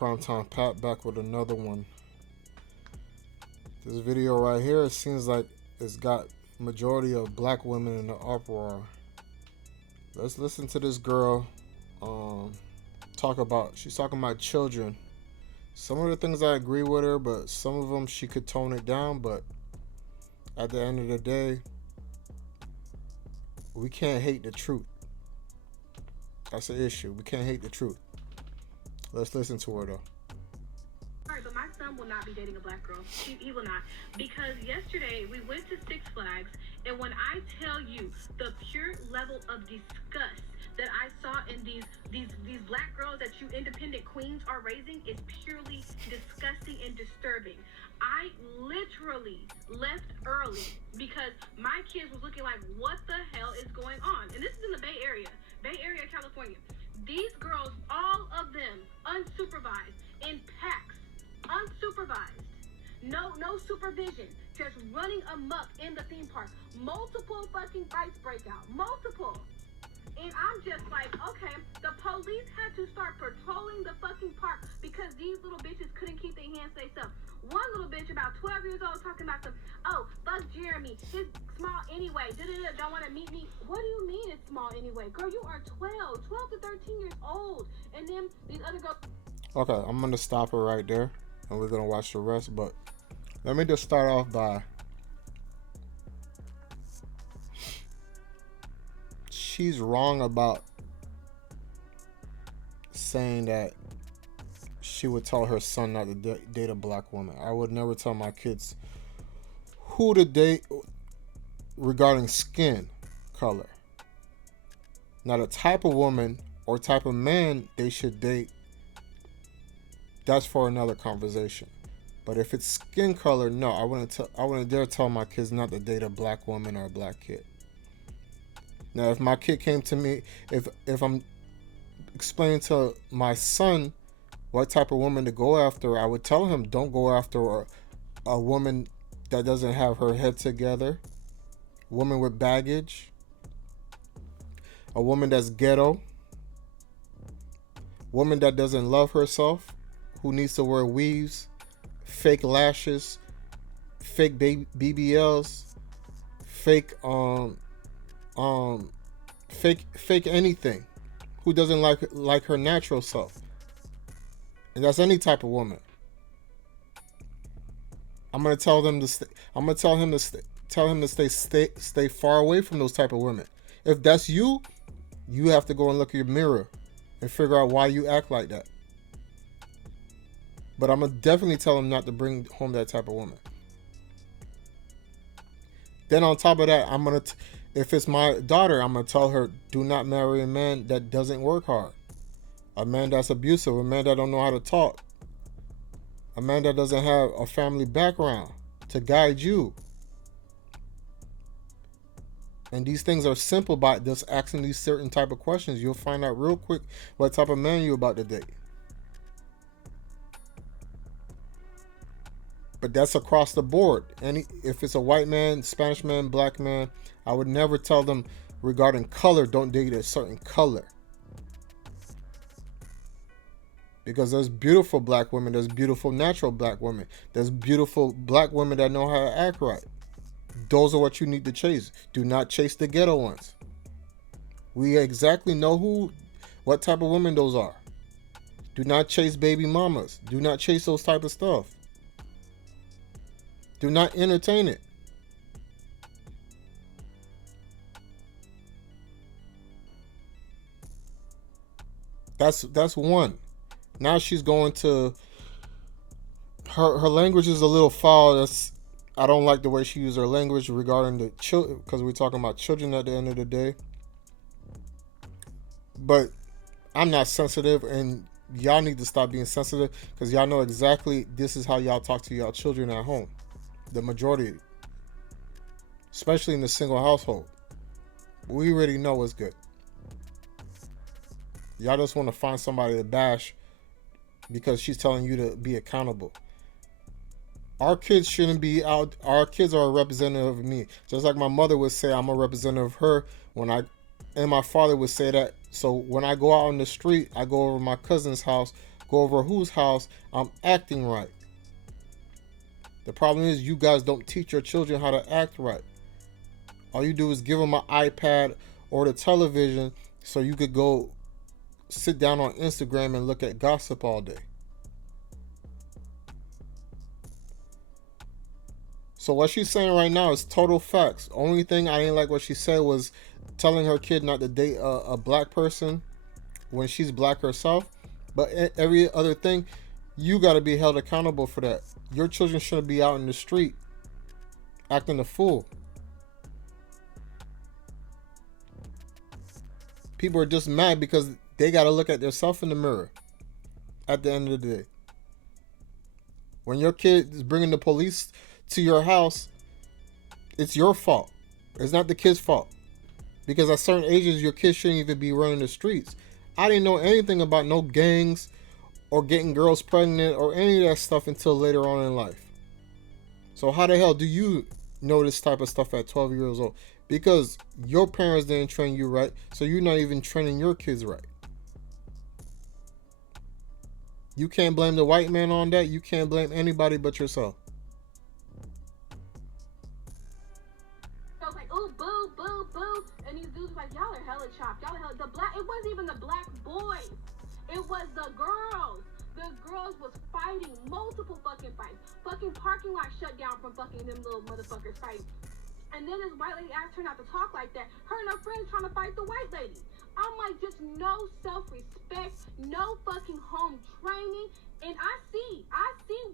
PrimeTimePat back with another one. This video right here, it seems like it's got majority of black women in the uproar. Let's listen to this girl she's talking about children. Some of the things I agree with her, but some of them she could tone it down. But at the end of the day, we can't hate the truth. That's the issue. We can't hate the truth. Let's listen to her though. All right, but my son will not be dating a black girl. He will not. Because yesterday we went to Six Flags, and when I tell you the pure level of disgust that I saw in these black girls that you independent queens are raising is purely disgusting and disturbing. I literally left early because my kids was looking like, what the hell is going on? And this is in the Bay Area, California. These girls, all of them, unsupervised, in packs, unsupervised, no supervision, just running amok in the theme park. Multiple fucking fights break out, multiple. And I'm just like, okay, the police had to start patrolling the fucking park because these little bitches couldn't keep their hands to themselves. One little bitch about 12 years old talking about fuck Jeremy, he's small anyway, don't want to meet me. What do you mean it's small anyway? Girl, you are 12 to 13 years old. And then these other girls. Okay, I'm gonna stop her right there and we're gonna watch the rest, but let me just start off by she's wrong about saying that she would tell her son not to date a black woman. I would never tell my kids who to date regarding skin color. Now, the type of woman or type of man they should date, that's for another conversation. But if it's skin color, no, I wouldn't dare tell my kids not to date a black woman or a black kid. Now, if my kid came to me, if I'm explaining to my son what type of woman to go after, I would tell him don't go after a woman that doesn't have her head together, a woman with baggage, a woman that's ghetto, a woman that doesn't love herself, who needs to wear weaves, fake lashes, fake BBLs, fake fake anything, who doesn't like her natural self. And that's any type of woman. I'm gonna tell him to stay far away from those type of women. If that's you, you have to go and look in your mirror and figure out why you act like that. But I'm gonna definitely tell him not to bring home that type of woman. Then on top of that, if it's my daughter, I'm gonna tell her, do not marry a man that doesn't work hard, a man that's abusive, a man that don't know how to talk, a man that doesn't have a family background to guide you. And these things are simple by just asking these certain type of questions. You'll find out real quick what type of man you're about to date. But that's across the board. If it's a white man, Spanish man, black man, I would never tell them regarding color, don't date a certain color. Because there's beautiful black women, there's beautiful natural black women, there's beautiful black women that know how to act right. Those are what you need to chase. Do not chase the ghetto ones. We exactly know what type of women those are. Do not chase baby mamas. Do not chase those type of stuff. Do not entertain it. That's one. Now she's going to her language is a little foul. I don't like the way she used her language regarding the children, because we're talking about children at the end of the day. But I'm not sensitive, and y'all need to stop being sensitive, because y'all know exactly this is how y'all talk to y'all children at home. The majority, especially in the single household, we already know what's good. Y'all just want to find somebody to bash because she's telling you to be accountable. Our kids shouldn't be out. Our kids are a representative of me. Just like my mother would say, I'm a representative of her. And my father would say that. So when I go out on the street, I go over my cousin's house go over whose house, I'm acting right. The problem is you guys don't teach your children how to act right. All you do is give them an iPad or the television so you could go sit down on Instagram and look at gossip all day. So what she's saying right now is total facts. Only thing I didn't like what she said was telling her kid not to date a black person when she's black herself. But every other thing, you got to be held accountable for that. Your children shouldn't be out in the street acting a fool. People are just mad because they got to look at themselves in the mirror at the end of the day. When your kid is bringing the police to your house, it's your fault. It's not the kid's fault. Because at certain ages, your kids shouldn't even be running the streets. I didn't know anything about no gangs or getting girls pregnant or any of that stuff until later on in life. So how the hell do you know this type of stuff at 12 years old? Because your parents didn't train you right, so you're not even training your kids right. You can't blame the white man on that. You can't blame anybody but yourself. So it's like, oh, boo, boo, boo. And these dudes like, y'all are hella chopped. Y'all are hella, it wasn't even the black boys. It was the girls. The girls was fighting multiple fucking fights. Fucking parking lot shut down from fucking them little motherfuckers fighting. And then this white lady asked her not to talk like that. Her and her friends trying to fight the white lady. I'm like, just no self-respect, no fucking home training. And I see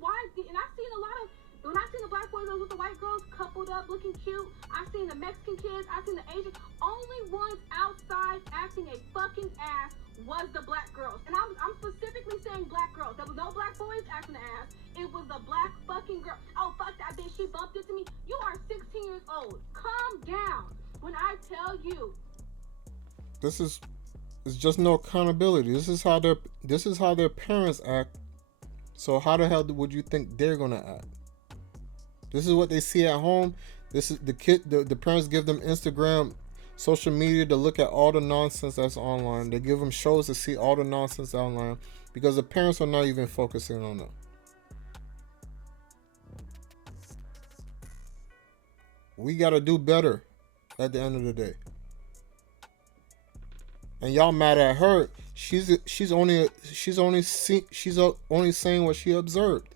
why, and I seen a lot of, when I seen the black boys with the white girls coupled up looking cute, I seen the Mexican kids, I seen the Asian, only ones outside acting a fucking ass was the black girls. And I'm specifically saying black girls. There was no black boys acting an ass. It was the black fucking girl. Oh, fuck that bitch, she bumped into me. You are 16 years old. Calm down. When I tell you, it's just no accountability. This is how their parents act. So how the hell would you think they're gonna act? This is what they see at home. This is the parents give them Instagram, social media to look at all the nonsense that's online. They give them shows to see all the nonsense online because the parents are not even focusing on them. We gotta do better at the end of the day. And y'all mad at her? She's only saying what she observed.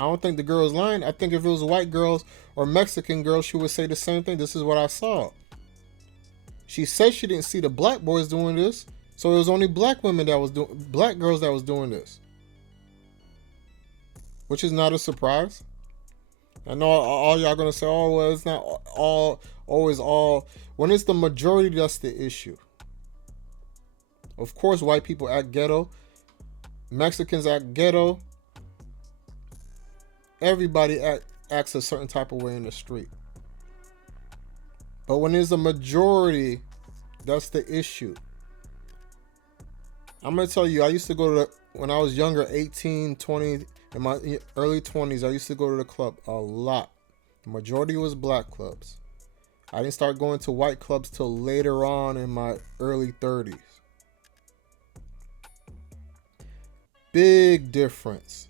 I don't think the girl is lying. I think if it was white girls or Mexican girls, she would say the same thing. This is what I saw. She said she didn't see the black boys doing this, so it was only black women black girls that was doing this, which is not a surprise. I know all y'all gonna say, oh well, it's not always all. When it's the majority, that's the issue. Of course, white people act ghetto, Mexicans act ghetto. Everybody acts a certain type of way in the street. But when there's a majority, that's the issue. I'm going to tell you, I used to go to, when I was younger, 18, 20, in my early 20s, I used to go to the club a lot. The majority was black clubs. I didn't start going to white clubs till later on in my early 30s. Big difference.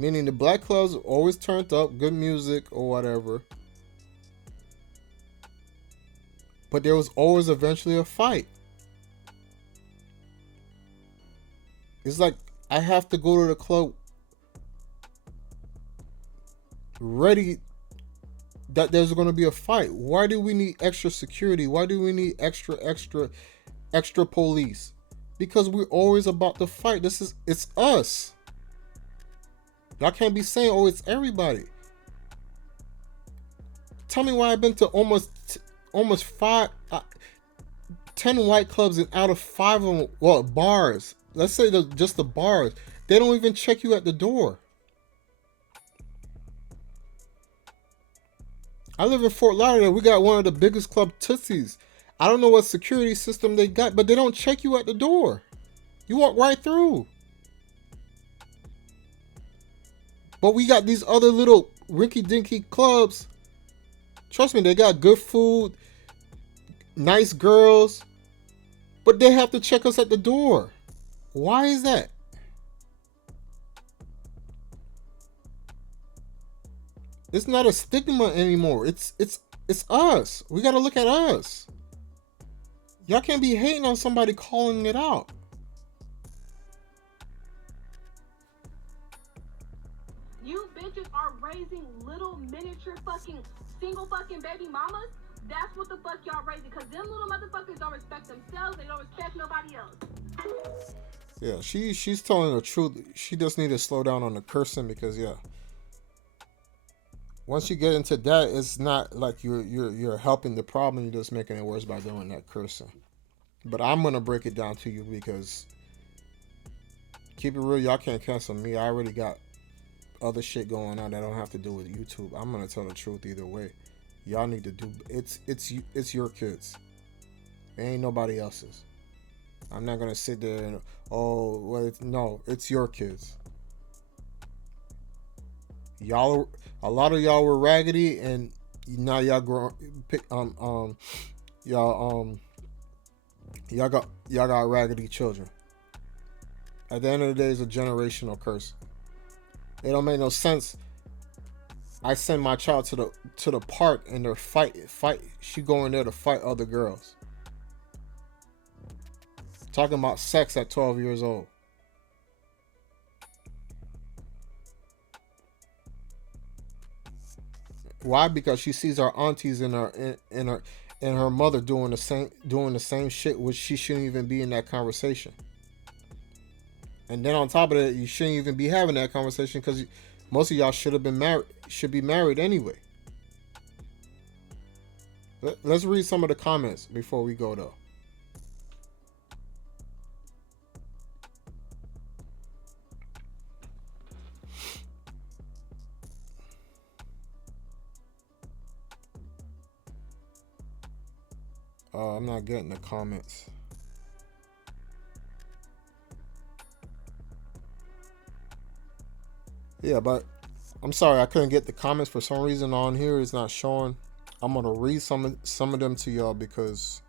Meaning the black clubs always turned up, good music or whatever. But there was always eventually a fight. It's like I have to go to the club ready that there's going to be a fight. Why do we need extra security? Why do we need extra police? Because we're always about to fight. It's us. Y'all can't be saying, oh, it's everybody. Tell me why I've been to almost 10 white clubs, and out of 5 of them, well, bars. Let's say just the bars. They don't even check you at the door. I live in Fort Lauderdale. We got one of the biggest club tootsies. I don't know what security system they got, but they don't check you at the door. You walk right through. But we got these other little rinky-dinky clubs. Trust me, they got good food, nice girls. But they have to check us at the door. Why is that? It's not a stigma anymore. It's us. We gotta look at us. Y'all can't be hating on somebody calling it out. You bitches are raising little miniature fucking single fucking baby mamas. That's what the fuck y'all raising. Cause them little motherfuckers don't respect themselves. They don't respect nobody else. Yeah, she's telling the truth. She just need to slow down on the cursing because yeah. Once you get into that, it's not like you're helping the problem. You're just making it worse by doing that cursing. But I'm gonna break it down to you because keep it real, y'all can't cancel me. I already got other shit going on that don't have to do with YouTube. I'm gonna tell the truth either way. Y'all need to do it's your kids. It ain't nobody else's. I'm not gonna sit there and no, it's your kids. A lot of y'all were raggedy, and now y'all grow. Y'all got raggedy children. At the end of the day, it's a generational curse. It don't make no sense. I send my child to the park and they're fight. She going there to fight other girls. Talking about sex at 12 years old. Why? Because she sees her aunties and her mother doing the same shit, which she shouldn't even be in that conversation. And then on top of that, you shouldn't even be having that conversation because most of y'all should be married anyway. Let's read some of the comments before we go though. I'm not getting the comments. Yeah, but I'm sorry I couldn't get the comments for some reason on here. It's not showing. I'm gonna read some of them to y'all because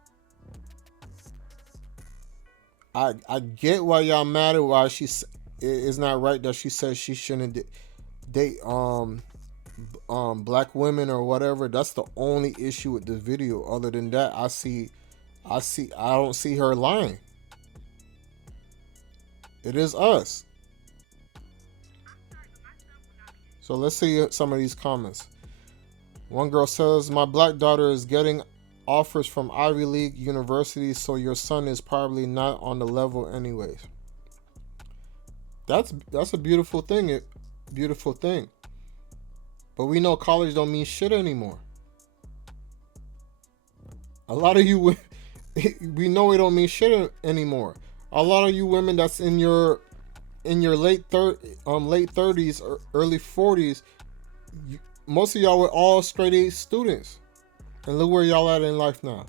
I get why y'all mad at why it's not right that she says she shouldn't date black women or whatever. That's the only issue with the video. Other than that, I don't see her lying. It is us. So let's see some of these comments. One girl says, my black daughter is getting offers from Ivy League universities, so your son is probably not on the level anyways. That's a beautiful thing. Beautiful thing. But we know college don't mean shit anymore. A lot of you, we know it don't mean shit anymore. A lot of you women that's in your late 30s or early 40s, most of y'all were all straight A students. And look where y'all at in life now.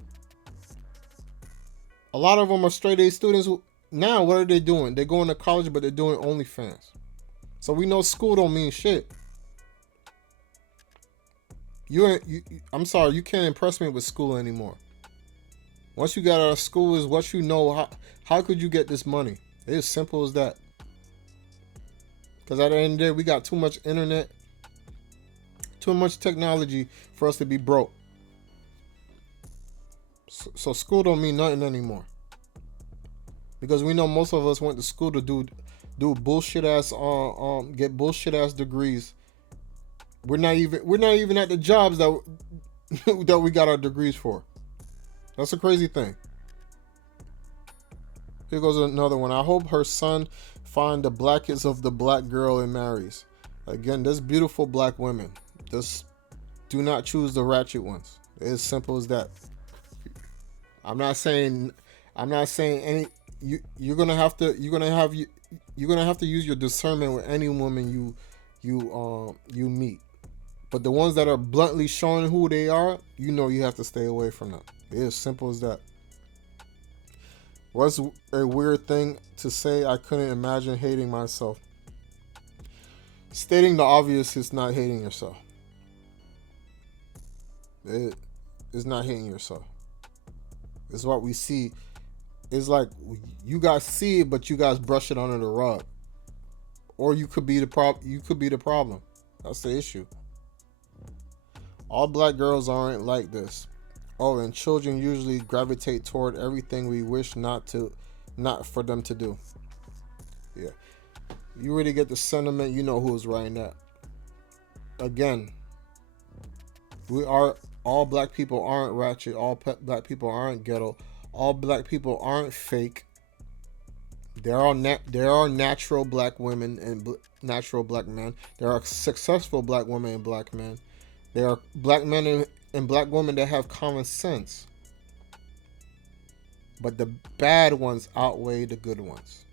A lot of them are straight A students. Now, what are they doing? They're going to college, but they're doing OnlyFans. So we know school don't mean shit. I'm sorry, you can't impress me with school anymore. Once you got out of school is what you know. How could you get this money? It's as simple as that. Because at the end of the day, we got too much internet, too much technology for us to be broke. So school don't mean nothing anymore. Because we know most of us went to school to do bullshit ass get bullshit ass degrees. We're not even at the jobs that that we got our degrees for. That's a crazy thing. Here goes another one. I hope her son find the blackest of the black girl and marries. Again, there's beautiful black women. Just do not choose the ratchet ones. It's as simple as that. I'm not saying any. You're gonna have to use your discernment with any woman you meet. But the ones that are bluntly showing who they are, you have to stay away from them. It's as simple as that. What's a weird thing to say? I couldn't imagine hating myself. Stating the obvious is not hating yourself. It is not hating yourself. It's what we see It's like you guys see it, but you guys brush it under the rug, or you could be the You could be the problem. That's the issue. All black girls aren't like this. Oh, and children usually gravitate toward everything we wish not for them to do. Yeah, you really get the sentiment. You know who's writing that. Again, we are all black people aren't ratchet. All black people aren't ghetto. All black people aren't fake. There are natural black women and natural black men. There are successful black women and black men. There are black men and black women that have common sense. But the bad ones outweigh the good ones.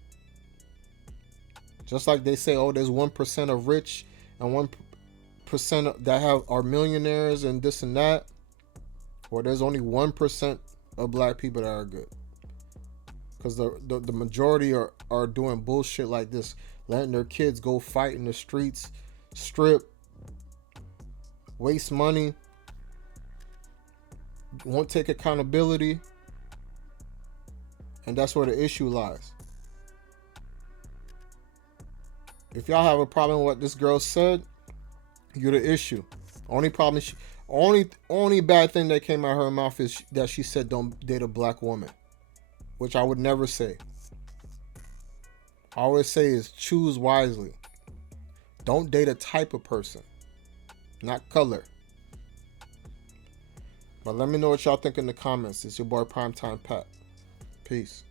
Just like they say, oh, there's 1% of rich and 1% that are millionaires and this and that. Or there's only 1% of black people that are good. Because the majority are doing bullshit like this, letting their kids go fight in the streets, strip, waste money, won't take accountability, and that's where the issue lies. If y'all have a problem with what this girl said, you're the issue. Only problem, only bad thing that came out of her mouth is that she said don't date a black woman, which I would never say. I always say is choose wisely. Don't date a type of person, not color. But let me know what y'all think in the comments. It's your boy PrimeTimePat. Peace.